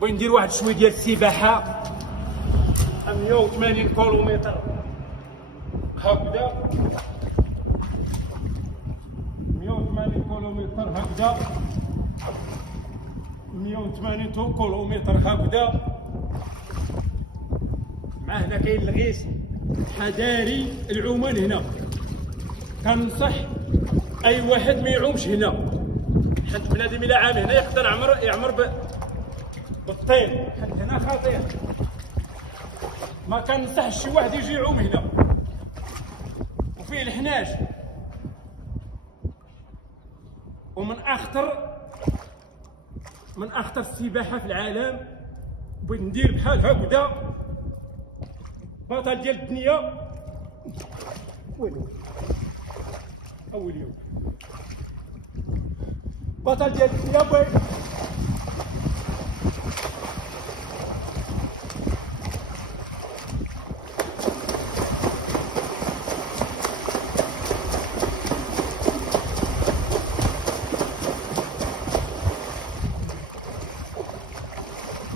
بغيت ندير واحد شويه ديال السباحه 180 كيلومتر هكذا، 180 كيلومتر هكذا، 180 كيلومتر هكذا. مع هنا كاين الغيس حذاري العومان هنا، كنصح اي واحد ما يعومش هنا، حيت بنادم الى عام هنا يقدر يعمر بالطين، حيت هنا خطير. ما كنصحش شي واحد يجي يعوم هنا، وفيه الحناج. ومن اخطر السباحه في العالم. بغيت ندير بحال هكذا بطل ديال الدنيا. ويلو اول يوم بطل ديال الدنيا. بغيت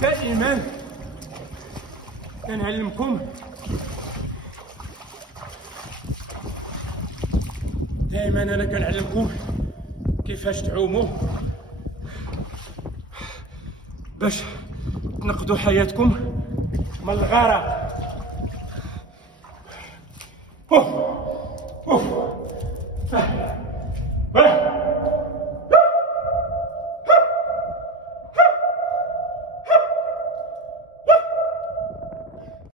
دائما كنعلمكم، دائما انا كنعلمكم كيفاش تعوموا باش تنقذوا حياتكم من الغرق. اوف اوف